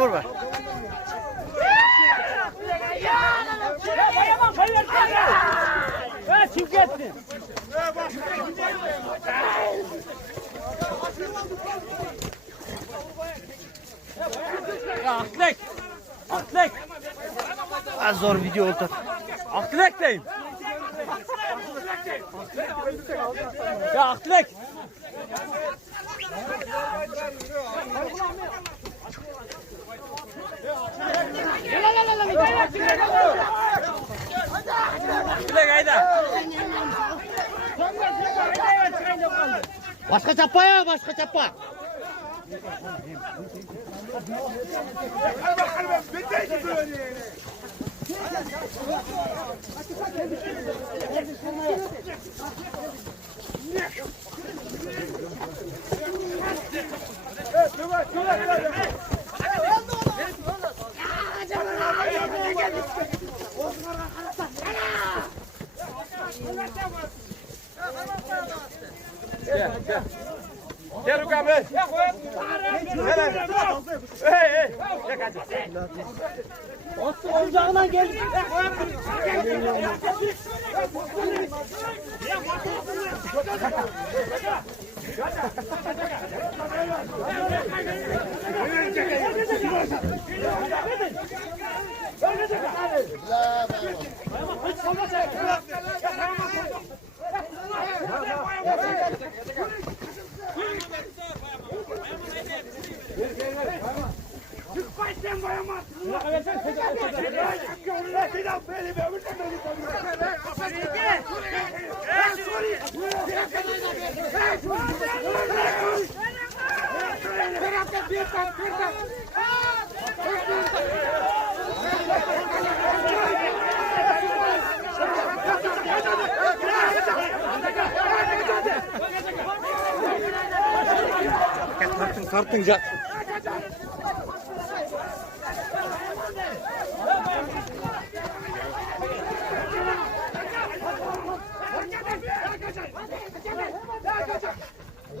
Vur. Kim gitti? Ya Aklek. Az zor video oldu. Aklek deyim. Ya Aklek. Aklek hayda. Başka çapa ya, başka çapa. Gel Ruka abi. Hey. Gel kaç. Olsun ocağına gel. Kartın can.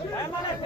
Hemen